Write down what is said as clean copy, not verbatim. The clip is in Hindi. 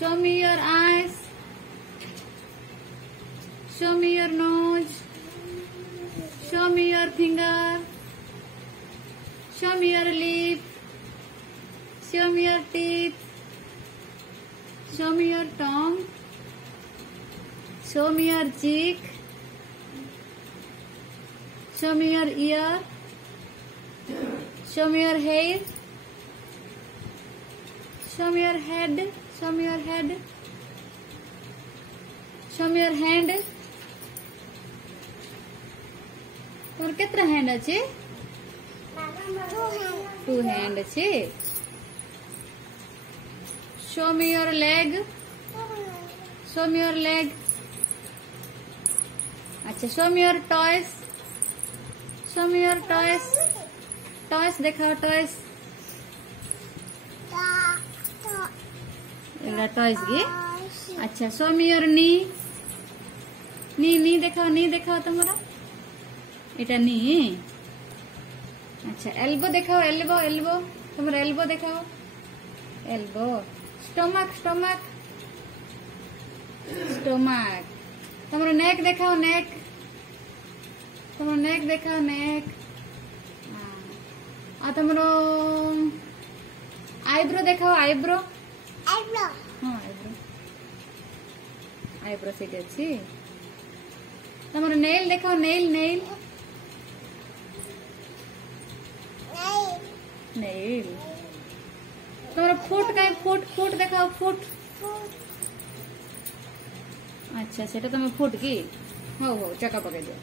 Show me your eyes. Show me your nose. Show me your finger. Show me your lip. Show me your teeth. Show me your tongue. Show me your cheek. Show me your ear. Show me your hair. Show me your head. Show me your head. Show me your hand. और कितना हैंड अच्छे? टू हैंड अच्छे. Show me your leg. Show me your leg. अच्छा, show me your toys. Show me your toys. Toys दिखाओ toys. एगला toys की. अच्छा, show me your knee. नी दिखाओ तुम्हारा. इटा नी. अच्छा, एल्बो दिखाओ. एल्बो तुम्हारा एल्बो दिखाओ. एल्बो. स्टोमक. तुम्हारा नेक दिखाओ. तुम्हारा नेक दिखाओ. आ तुम्हारा आईब्रो दिखाओ. आईब्रो. हाँ, आईब्रो से अच्छी. तुम्हारा नेल दिखाओ. नेल. तुम्हारा फुट का फुट दिखाओ. फुट. अच्छा, सेटा तुम फुट की हो चक्का पकड़ दो.